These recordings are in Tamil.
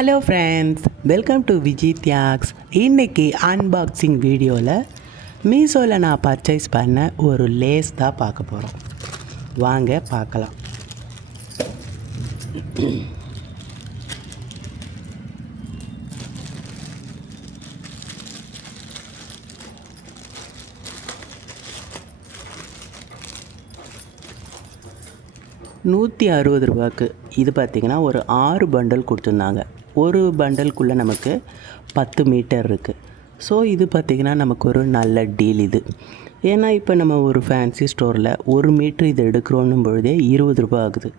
Hello friends, welcome to Viji Thiyags. இன்றைக்கி அன்பாக்சிங் வீடியோவில் மீஷோவில் நான் பர்ச்சேஸ் பண்ண ஒரு லேஸ் தான் பார்க்க போகிறோம். வாங்க பார்க்கலாம். ₹160 இது பார்த்திங்கன்னா ஒரு 6 பண்டல் கொடுத்துருந்தாங்க. ஒரு பண்டலுக்குள்ளே நமக்கு 10 மீட்டர் இருக்குது. ஸோ இது பார்த்திங்கன்னா நமக்கு ஒரு நல்ல டீல் இது. ஏன்னா இப்போ நம்ம ஒரு ஃபேன்சி ஸ்டோரில் 1 மீட்ரு இது எடுக்கிறோன்னும் பொழுதே ₹20 ஆகுது.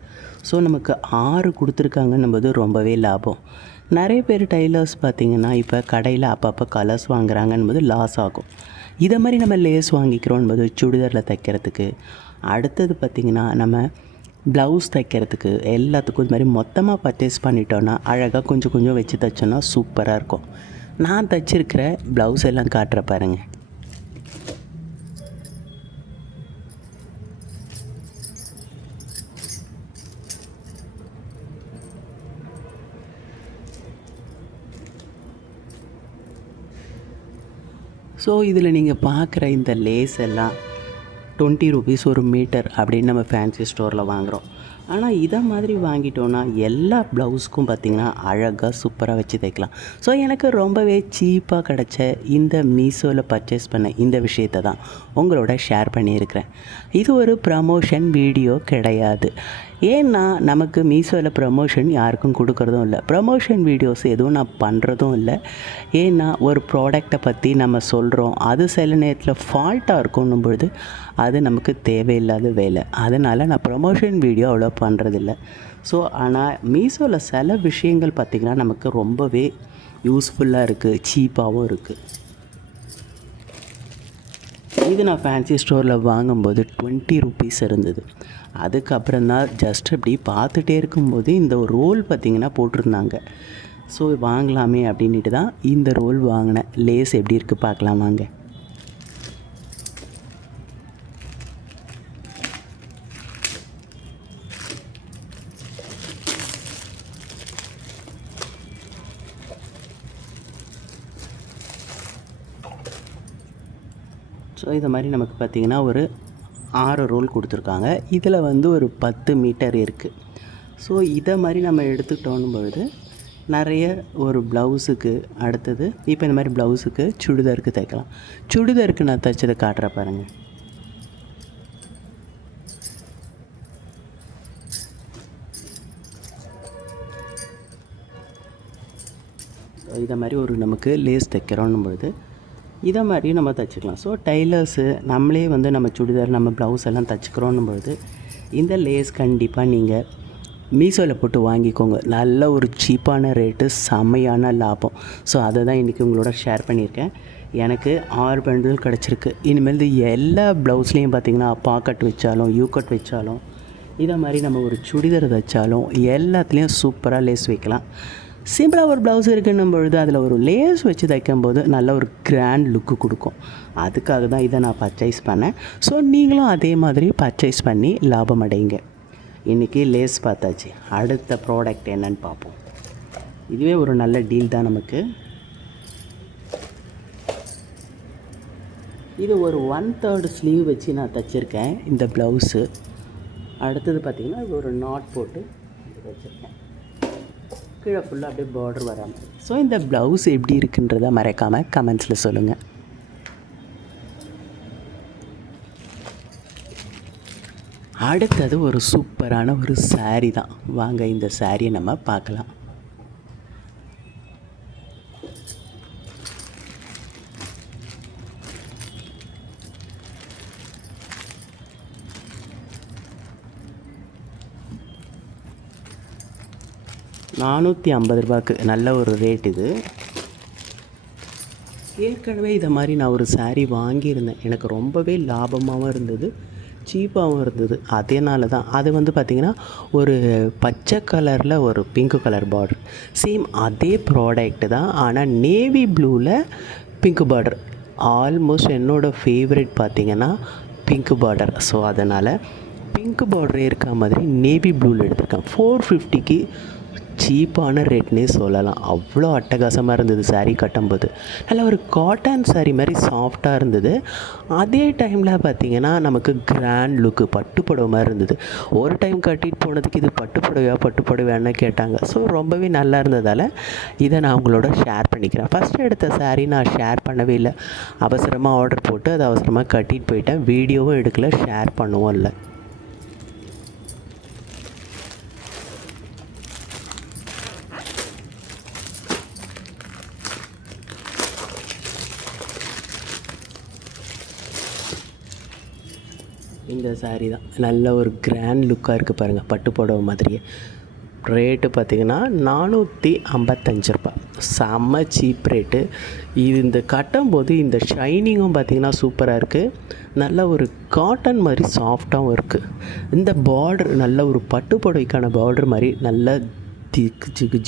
ஸோ நமக்கு 6 கொடுத்துருக்காங்கன்னும் போது ரொம்பவே லாபம். நிறைய பேர் டைலர்ஸ் பார்த்திங்கன்னா இப்போ கடையில் அப்பப்போ கலர்ஸ் வாங்குறாங்கன்னும் லாஸ் ஆகும். இதை மாதிரி நம்ம லேஸ் வாங்கிக்கிறோன்போது சுடிதாரில் தைக்கிறதுக்கு, அடுத்தது பார்த்திங்கன்னா நம்ம ப்ளவுஸ் தைக்கிறதுக்கு எல்லாத்துக்கும் இது மாதிரி மொத்தமாக பர்ச்சேஸ் பண்ணிட்டோன்னா அழகாக கொஞ்சம் கொஞ்சம் வச்சு தைச்சோன்னா சூப்பராக இருக்கும். நான் தைச்சிருக்கிற ப்ளவுஸ் எல்லாம் காட்டுற பாருங்கள். ஸோ இதில் நீங்கள் பார்க்குற இந்த லேஸ் எல்லாம் ₹20 ஒரு மீட்டர் அப்படின்னு நம்ம ஃபேன்சி ஸ்டோரில் வாங்குகிறோம். ஆனால் இதை மாதிரி வாங்கிட்டோன்னா எல்லா ப்ளவுஸ்க்கும் பார்த்திங்கன்னா அழகாக சூப்பராக வச்சு தைக்கலாம். ஸோ எனக்கு ரொம்பவே சீப்பாக கிடச்ச இந்த மீஷோவில் பர்ச்சேஸ் பண்ண இந்த விஷயத்தை தான் உங்களோட ஷேர் பண்ணியிருக்கிறேன். இது ஒரு ப்ரமோஷன் வீடியோ கிடையாது. ஏன்னா நமக்கு மீஷோவில் ப்ரமோஷன் யாருக்கும் கொடுக்குறதும் இல்லை, ப்ரமோஷன் வீடியோஸ் எதுவும் நான் பண்ணுறதும் இல்லை. ஏன்னா ஒரு ப்ராடக்டை பற்றி நம்ம சொல்கிறோம், அது சில நேரத்தில் ஃபால்ட்டாக இருக்கும்னும் பொழுது அது நமக்கு தேவையில்லாத வேலை. அதனால் நான் ப்ரமோஷன் வீடியோ அவ்வளோ பண்ணுறதில்ல. ஸோ ஆனால் மீஷோவில் சில விஷயங்கள் பார்த்திங்கன்னா நமக்கு ரொம்பவே யூஸ்ஃபுல்லாக இருக்குது, சீப்பாகவும் இருக்குது. இது நான் ஃபேன்சி ஸ்டோரில் வாங்கும்போது ₹20 இருந்தது. அதுக்கப்புறம் தான் ஜஸ்ட் அப்படி பார்த்துட்டே இருக்கும்போது இந்த ஒரு ரோல் பார்த்திங்கன்னா போட்டிருந்தாங்க. ஸோ வாங்கலாமே அப்படின்ட்டு தான் இந்த ரோல் வாங்கினேன். லேஸ் எப்படி இருக்குது பார்க்கலாம் வாங்க. ஸோ இது மாதிரி நமக்கு பார்த்திங்கன்னா ஒரு 6 ரோல் கொடுத்துருக்காங்க. இதில் ஒரு 10 மீட்டர் இருக்குது. ஸோ இதை மாதிரி நம்ம எடுத்துக்கிட்டோன்னும் பொழுது நிறைய ஒரு ப்ளவுஸுக்கு அடுத்தது இப்போ இந்த மாதிரி ப்ளவுஸுக்கு சுடிதாருக்கு தைக்கலாம். சுடிதாருக்கு நான் தைச்சதை காட்டுற பாருங்கள். இதை மாதிரி ஒரு நமக்கு லேஸ் தைக்கிறோன்னும் பொழுது இதை மாதிரி நம்ம தைச்சிக்கலாம். ஸோ டைலர்ஸு நம்மளே நம்ம சுடிதார் நம்ம ப்ளவுஸ் எல்லாம் தைச்சிக்கிறோன்னும் பொழுது இந்த லேஸ் கண்டிப்பாக நீங்கள் மீஷோவில் போட்டு வாங்கிக்கோங்க. நல்ல ஒரு சீப்பான ரேட்டு, செம்மையான லாபம். ஸோ அதை தான் இன்றைக்கி உங்களோட ஷேர் பண்ணியிருக்கேன். எனக்கு 6 பண்டில் கிடச்சிருக்கு. இனிமேல் எல்லா ப்ளவுஸ்லேயும் பார்த்திங்கன்னா பாக்கெட் வச்சாலும் யூகட் வச்சாலும் இதை மாதிரி நம்ம ஒரு சுடிதார் தைச்சாலும் எல்லாத்துலேயும் சூப்பராக லேஸ் வைக்கலாம். சிம்பிளாக ஒரு ப்ளவுஸ் இருக்குன்னும் பொழுது அதில் ஒரு லேஸ் வச்சு தைக்கும்போது நல்ல ஒரு கிராண்ட் லுக்கு கொடுக்கும். அதுக்காக தான் இதை நான் பர்ச்சேஸ் பண்ணேன். ஸோ நீங்களும் அதே மாதிரி பர்ச்சேஸ் பண்ணி லாபம் அடைங்க. இன்றைக்கி லேஸ் பார்த்தாச்சு, அடுத்த ப்ராடக்ட் என்னன்னு பார்ப்போம். இதுவே ஒரு நல்ல டீல் தான் நமக்கு. இது ஒரு 1/3 ஸ்லீவ் வச்சு நான் தைச்சிருக்கேன் இந்த ப்ளவுஸு. அடுத்தது பார்த்திங்கன்னா ஒரு நாட் போட்டு வச்சுருக்கேன். கீழே ஃபுல்லாக அப்படியே பார்டர் வராமல். ஸோ இந்த ப்ளவுஸ் எப்படி இருக்குன்றதை மறக்காமல் கமெண்ட்ஸில் சொல்லுங்கள். அடுத்தது ஒரு சூப்பரான ஒரு சாரீ தான். வாங்க இந்த சாரியை நம்ம பார்க்கலாம். ₹450 நல்ல ஒரு ரேட் இது. ஏற்கனவே இதை மாதிரி நான் ஒரு சாரீ வாங்கியிருந்தேன். எனக்கு ரொம்பவே லாபமாகவும் இருந்தது, சீப்பாகவும் இருந்தது. அதனால தான் அது பார்த்திங்கன்னா ஒரு பச்சை கலரில் ஒரு பிங்க் கலர் பார்டர், சேம் அதே ப்ராடக்ட் தான். ஆனால் நேவி ப்ளூவில் பிங்க் பார்டர். ஆல்மோஸ்ட் என்னோடய ஃபேவரெட் பார்த்திங்கன்னா பிங்க் பார்டர். ஸோ அதனால் பிங்க் பார்டரே இருக்க மாதிரி நேவி ப்ளூவில் எடுத்திருக்கேன். 450க்கு சீப்பான ரேட்னே சொல்லலாம். அவ்வளோ அட்டகாசமாக இருந்தது சாரீ கட்டும்போது. நல்ல ஒரு காட்டன் சாரீ மாதிரி சாஃப்டாக இருந்தது. அதே டைமில் பார்த்திங்கன்னா நமக்கு கிராண்ட் லுக்கு பட்டு புடவை மாதிரி இருந்தது. ஒரு டைம் கட்டிட்டு போனதுக்கு இது பட்டு புடவையான்னு கேட்டாங்க. ஸோ ரொம்பவே நல்லா இருந்ததால் இதை நான் உங்களோட ஷேர் பண்ணிக்கிறேன். ஃபஸ்ட்டு எடுத்த சாரீ நான் ஷேர் பண்ணவே இல்லை. அவசரமாக ஆர்டர் போட்டு அதை அவசரமாக கட்டிட்டு போயிட்டேன். வீடியோவும் எடுக்கல, ஷேர் பண்ணுவோம் இல்லை. இந்த சாரீ தான் நல்ல ஒரு கிராண்ட் லுக்காக இருக்குது பாருங்கள், பட்டு புடவை மாதிரியே. ரேட்டு பார்த்திங்கன்னா 455 ரூபா. செம்ம சீப் ரேட்டு. இது இந்த கட்டும்போது இந்த ஷைனிங்கும் பார்த்திங்கன்னா சூப்பராக இருக்குது. நல்ல ஒரு காட்டன் மாதிரி சாஃப்டாகவும் இருக்குது. இந்த பார்டர் நல்ல ஒரு பட்டு புடவைக்கான பார்டர் மாதிரி நல்ல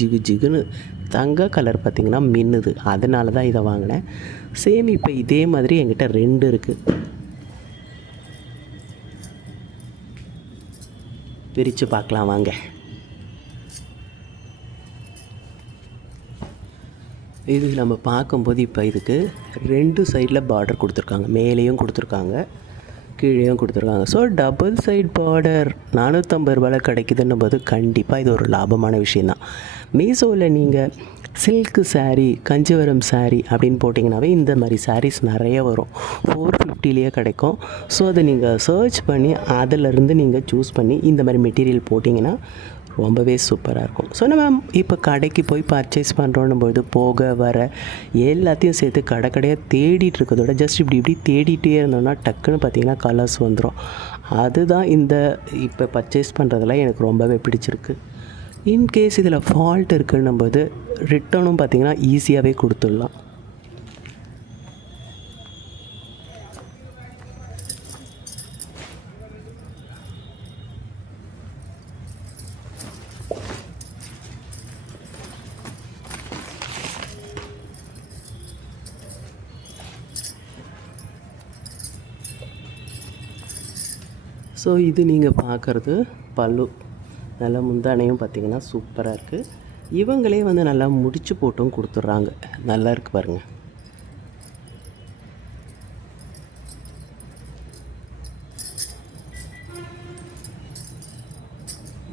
ஜிகுன்னு தங்க கலர் பார்த்திங்கன்னா மின்னுது. அதனால தான் இதை வாங்கினேன். சேம் இப்போ இதே மாதிரி என்கிட்ட 2 இருக்குது. பிரித்து பார்க்கலாம் வாங்க. இது நம்ம பார்க்கும்போது இப்போ இதுக்கு 2 சைடில் பார்டர் கொடுத்துருக்காங்க. மேலேயும் கொடுத்துருக்காங்க, கீழேயும் கொடுத்துருக்காங்க. ஸோ டபுள் சைட் பார்டர் 450 ரூபாயில் கிடைக்குதுன்னும் போது கண்டிப்பாக இது ஒரு லாபமான விஷயந்தான். மீஷோவில் நீங்கள் சில்க்கு சாரீ, கஞ்சிவரம் சாரீ அப்படின்னு போட்டிங்கனாவே இந்த மாதிரி சாரீஸ் நிறைய வரும். 450லேயே கிடைக்கும். ஸோ அதை நீங்கள் சர்ச் பண்ணி அதிலேருந்து நீங்கள் சூஸ் பண்ணி இந்த மாதிரி மெட்டீரியல் போட்டிங்கன்னா ரொம்பவே சூப்பராக இருக்கும். ஸோ நம்ம இப்போ கடைக்கு போய் பர்ச்சேஸ் பண்ணுறோன்னும்போது போக வர எல்லாத்தையும் சேர்த்து கடையாக தேடிட்டு இருக்கிறதோட ஜஸ்ட் இப்படி தேடிகிட்டே இருந்தோம்னா டக்குன்னு பார்த்திங்கன்னா கலர்ஸ் வந்துடும். அதுதான் இந்த இப்போ பர்ச்சேஸ் பண்ணுறதெல்லாம் எனக்கு ரொம்பவே பிடிச்சிருக்கு. இன்கேஸ் இதில் ஃபால்ட் இருக்குன்னும்போது ரிட்டர்னும் பார்த்திங்கன்னா ஈஸியாகவே கொடுத்துடலாம். ஸோ இது நீங்கள் பார்க்குறது பல்லு. நல்லா முந்தானையும் பார்த்திங்கன்னா சூப்பராக இருக்குது. இவங்களே வந்து நல்லா முடிச்சு போட்டும் கொடுத்துட்றாங்க. நல்லா இருக்குது பாருங்கள்.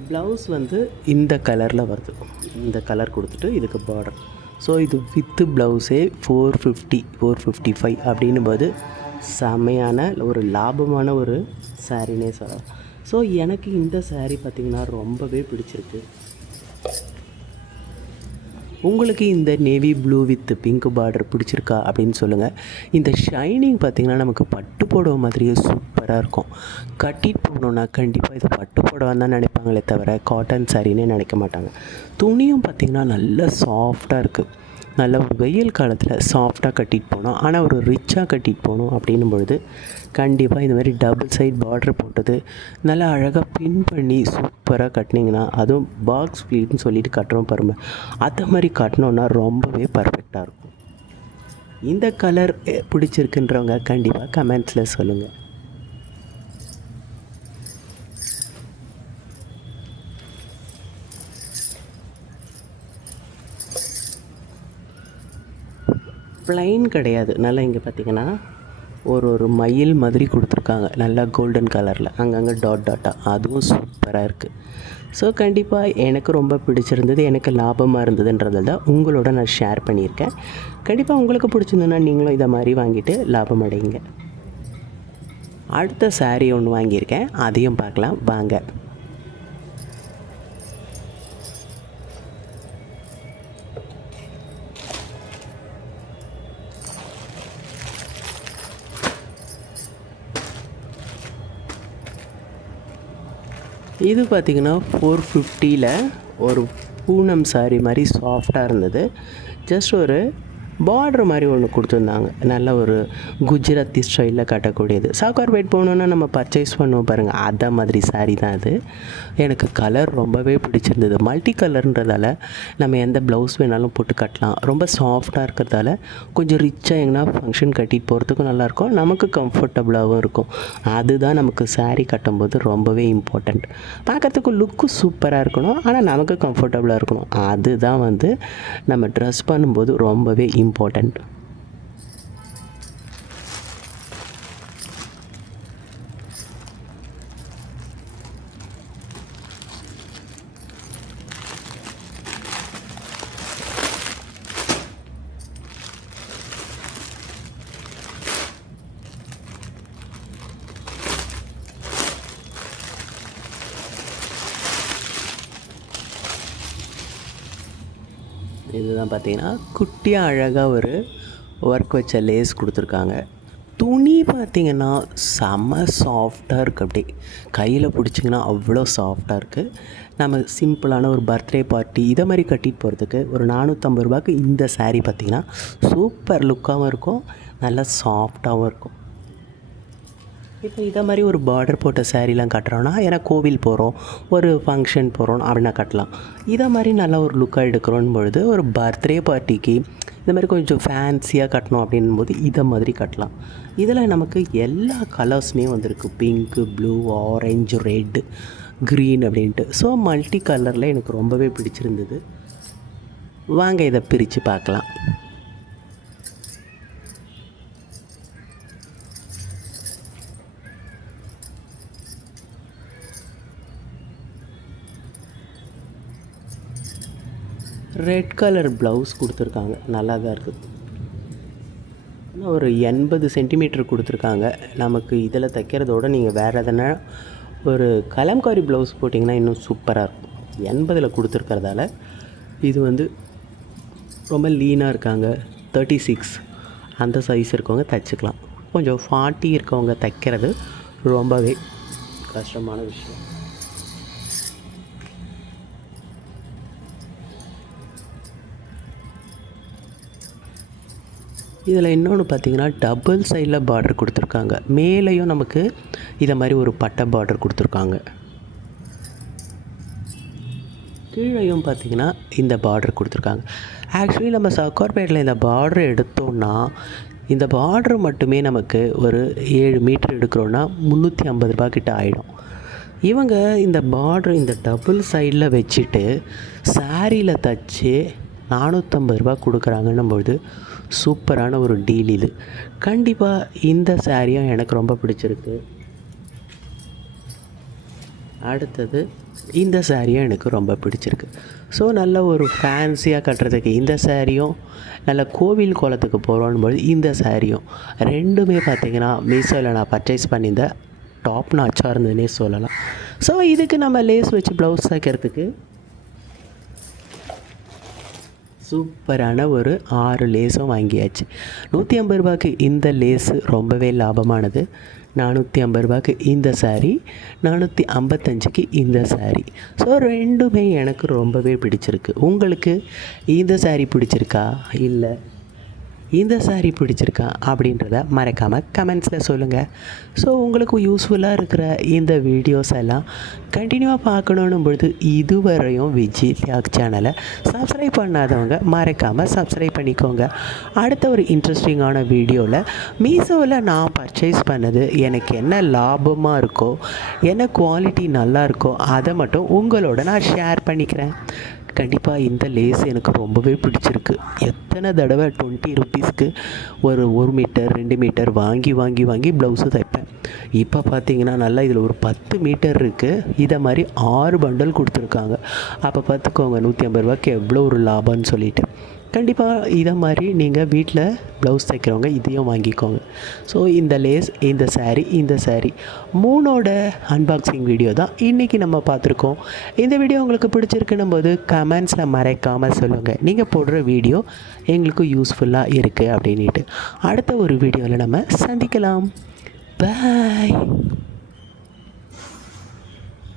ப்ளவுஸ் வந்து இந்த கலரில் வருது. இந்த கலர் கொடுத்துட்டு இதுக்கு பார்டர். ஸோ இது வித்து ப்ளவுஸே 455 அப்படின்னும்போது செமையான ஒரு லாபமான ஒரு சாரீனே சொல்லலாம். ஸோ எனக்கு இந்த சாரீ பார்த்திங்கன்னா ரொம்பவே பிடிச்சிருக்கு. உங்களுக்கு இந்த navy blue with pink border பிடிச்சிருக்கா அப்படின்னு சொல்லுங்கள். இந்த ஷைனிங் பார்த்திங்கன்னா நமக்கு பட்டு புடவை மாதிரியே சூப்பராக இருக்கும். கட்டிட்டு போகணுன்னா கண்டிப்பாக இது பட்டு புடவைன்னு தான் நினைப்பாங்களே தவிர காட்டன் சாரின்னே நினைக்க மாட்டாங்க. துணியும் பார்த்திங்கன்னா நல்ல சாஃப்டாக இருக்குது. நல்ல ஒரு வெயில் காலத்தில் சாஃப்டாக கட்டிட்டு போனோம், ஆனால் ஒரு ரிச்சாக கட்டிட்டு போகணும் அப்படின்னும் பொழுது கண்டிப்பாக இந்த மாதிரி டபுள் சைட் பார்டர் போட்டது நல்லா அழகாக பின் பண்ணி சூப்பராக கட்டினீங்கன்னா, அதுவும் பாக்ஸ் ஃப்ளீட்னு சொல்லிட்டு கட்டுறோம் பாருங்க, அந்த மாதிரி கட்டினோன்னா ரொம்பவே பர்ஃபெக்டாக இருக்கும். இந்த கலர் பிடிச்சிருக்குன்றவங்க கண்டிப்பாக கமெண்ட்ஸில் சொல்லுங்கள். ப்ளைன் கிடையாது. நல்லா இங்கே பார்த்திங்கன்னா ஒரு மயில் மாதிரி கொடுத்துருக்காங்க, நல்லா கோல்டன் கலரில் அங்கங்கே டாட்டாக. அதுவும் சூப்பராக இருக்குது. ஸோ கண்டிப்பாக எனக்கு ரொம்ப பிடிச்சிருந்தது, எனக்கு லாபமாக இருந்ததுன்றதில் தான் உங்களோட நான் ஷேர் பண்ணியிருக்கேன். கண்டிப்பாக உங்களுக்கு பிடிச்சிருந்ததுன்னா நீங்களும் இதை மாதிரி வாங்கிட்டு லாபம் அடைங்க. அடுத்த சாரீ ஒன்று வாங்கியிருக்கேன், அதையும் பார்க்கலாம் வாங்க. இது பார்த்திங்கன்னா 450ல் ஒரு பூனம் சாரீ மாதிரி சாஃப்டாக இருந்தது. ஜஸ்ட் ஒரு பார்டர் மாதிரி ஒன்று கொடுத்துருந்தாங்க. நல்ல ஒரு குஜராத்தி ஸ்டைலில் கட்டக்கூடியது. சாக்கார்பேட் போகணுன்னா நம்ம பர்ச்சேஸ் பண்ணுவோம் பாருங்கள், அதை மாதிரி சாரீ தான் அது. எனக்கு கலர் ரொம்பவே பிடிச்சிருந்தது. மல்டி கலர்ன்றதால நம்ம எந்த ப்ளவுஸ் வேணாலும் போட்டு கட்டலாம். ரொம்ப சாஃப்டாக இருக்கிறதால கொஞ்சம் ரிச்சாக எங்கன்னா ஃபங்க்ஷன் கட்டிட்டு போகிறதுக்கும் நல்லாயிருக்கும், நமக்கு கம்ஃபர்டபுளாகவும் இருக்கும். அதுதான் நமக்கு சாரீ கட்டும்போது ரொம்பவே இம்பார்ட்டண்ட். பார்க்குறதுக்கு லுக்கு சூப்பராக இருக்கணும், ஆனால் நமக்கு கம்ஃபர்டபுளாக இருக்கணும். அதுதான் வந்து நம்ம ட்ரெஸ் பண்ணும்போது ரொம்பவே இம்பார்ட்டண்ட். இதுதான் பார்த்திங்கன்னா குட்டியாக அழகாக ஒரு ஒர்க் வச்ச லேஸ் கொடுத்துருக்காங்க. துணி பார்த்திங்கன்னா செம்ம சாஃப்டாக இருக்குது. அப்படி கையில் பிடிச்சிங்கன்னா அவ்வளோ சாஃப்டாக இருக்குது. நம்ம சிம்பிளான ஒரு பர்த்டே பார்ட்டி இதை மாதிரி கட்டிட்டு போகிறதுக்கு ஒரு 450 ரூபாய்க்கு இந்த சாரீ பார்த்திங்கன்னா சூப்பர் லுக்காகவும் இருக்கும், நல்லா சாஃப்டாகவும் இருக்கும். இப்போ இதை மாதிரி ஒரு பார்டர் போட்ட சாரீலாம் கட்டுறோன்னா, ஏன்னா கோவில் போகிறோம், ஒரு ஃபங்க்ஷன் போகிறோம் அப்படின்னா கட்டலாம். இதை மாதிரி நல்லா ஒரு லுக்காக எடுக்கிறோன்னு பொழுது ஒரு பர்த்டே பார்ட்டிக்கு இந்த மாதிரி கொஞ்சம் ஃபேன்சியாக கட்டணும் அப்படின்போது இதை மாதிரி கட்டலாம். இதில் நமக்கு எல்லா கலர்ஸுமே வந்திருக்கு. Pink, blue, orange, red, green அப்படின்ட்டு. ஸோ மல்டி கலரில் எனக்கு ரொம்பவே பிடிச்சிருந்தது. வாங்க இதை பிரித்து பார்க்கலாம். ரெட் கலர் ப்ளவுஸ் கொடுத்துருக்காங்க, நல்லா தான் இருக்குது. ஒரு 80 சென்டிமீட்டர் கொடுத்துருக்காங்க. நமக்கு இதில் தைக்கிறதோட நீங்கள் வேறு எதனா ஒரு கலம்காரி ப்ளவுஸ் போட்டிங்கன்னா இன்னும் சூப்பராக இருக்கும். 80 கொடுத்துருக்கறதால இது வந்து ரொம்ப லீனாக இருக்காங்க. 36 அந்த சைஸ் இருக்கவங்க தைச்சிக்கலாம். கொஞ்சம் 40 இருக்கவங்க தைக்கிறது ரொம்பவே கஷ்டமான விஷயம். இதில் இன்னொன்று பார்த்திங்கன்னா டபுள் சைடில் பார்டர் கொடுத்துருக்காங்க. மேலேயும் நமக்கு இதை மாதிரி ஒரு பட்டை பார்டர் கொடுத்துருக்காங்க. கீழேயும் பார்த்திங்கன்னா இந்த பார்டர் கொடுத்துருக்காங்க. ஆக்சுவலி நம்ம சவுகார்பேட்டில் இந்த பார்டர் எடுத்தோன்னா இந்த பார்டர் மட்டுமே நமக்கு ஒரு 7 மீட்டர் எடுக்கிறோன்னா 350 ரூபா கிட்ட ஆகிடும். இவங்க இந்த பார்டர் இந்த டபுள் சைடில் வச்சுட்டு சாரியில் தைச்சி 450 ரூபா கொடுக்குறாங்கன்னும்போது சூப்பரான ஒரு டீல் இது. கண்டிப்பாக இந்த சாரியும் எனக்கு ரொம்ப பிடிச்சிருக்கு. அடுத்தது இந்த சாரியும் எனக்கு ரொம்ப பிடிச்சிருக்கு. ஸோ நல்ல ஒரு ஃபேன்சியாக கட்டுறதுக்கு இந்த சாரியும், நல்ல கோவில் கோலத்துக்கு போகிறோன்னும்போது இந்த சாரியும் ரெண்டுமே பார்த்திங்கன்னா மீஷோவில் நான் பர்ச்சேஸ் பண்ணியிருந்த டாப் நாச்சாக இருந்ததுன்னே சொல்லலாம். ஸோ இதுக்கு நம்ம லேஸ் வச்சு ப்ளவுஸ் தைக்கிறதுக்கு சூப்பரான ஒரு 6 லேஸும் வாங்கியாச்சு. 150 ரூபாய்க்கு இந்த லேஸு ரொம்பவே லாபமானது. 450 ரூபாய்க்கு இந்த சாரீ, 455க்கு இந்த சாரீ. ஸோ ரெண்டுமே எனக்கு ரொம்பவே பிடிச்சிருக்கு. உங்களுக்கு இந்த சாரீ பிடிச்சிருக்கா இல்லை இந்த சாரீ பிடிச்சிருக்கா அப்படின்றத மறக்காமல் கமெண்ட்ஸில் சொல்லுங்கள். ஸோ உங்களுக்கு யூஸ்ஃபுல்லாக இருக்கிற இந்த வீடியோஸ் எல்லாம் கண்டினியூவாக பார்க்கணும் பொழுது இதுவரையும் விஜய் விலாக் சேனலை சப்ஸ்கிரைப் பண்ணாதவங்க மறக்காமல் சப்ஸ்கிரைப் பண்ணிக்கோங்க. அடுத்த ஒரு இன்ட்ரெஸ்டிங்கான வீடியோவில் மீஷோவில் நான் பர்ச்சேஸ் பண்ணது எனக்கு என்ன லாபமாக இருக்கோ, என்ன குவாலிட்டி நல்லா இருக்கோ அதை மட்டும் உங்களோட நான் ஷேர் பண்ணிக்கிறேன். கண்டிப்பாக இந்த லேஸ் எனக்கு ரொம்பவே பிடிச்சிருக்கு. எத்தனை தடவை 20 ருபீஸ்க்கு ஒரு 1 மீட்டர் 2 மீட்டர் வாங்கி வாங்கி வாங்கி ப்ளவுஸு தைப்பேன். இப்போ பார்த்தீங்கன்னா நல்லா இதில் ஒரு 10 மீட்டர் இருக்குது. இதை மாதிரி 6 பண்டல் கொடுத்துருக்காங்க. அப்போ பார்த்துக்கோங்க 150 ரூபாய்க்கு எவ்வளோ ஒரு லாபம்னு சொல்லிட்டு. கண்டிப்பாக இதை மாதிரி நீங்கள் வீட்டில் ப்ளவுஸ் தைக்கிறவங்க இதையும் வாங்கிக்கோங்க. ஸோ இந்த லேஸ், இந்த சாரீ 3ஓட அன்பாக்சிங் வீடியோ தான் இன்றைக்கி நம்ம பார்த்துருக்கோம். இந்த வீடியோ உங்களுக்கு பிடிச்சிருக்குன்னும் போது கமெண்ட்ஸில் மறைக்காமல் சொல்லுங்கள். நீங்கள் போடுற வீடியோ எங்களுக்கு யூஸ்ஃபுல்லாக இருக்குது அப்படின்ட்டு. அடுத்த ஒரு வீடியோவில் நம்ம சந்திக்கலாம். பாய்.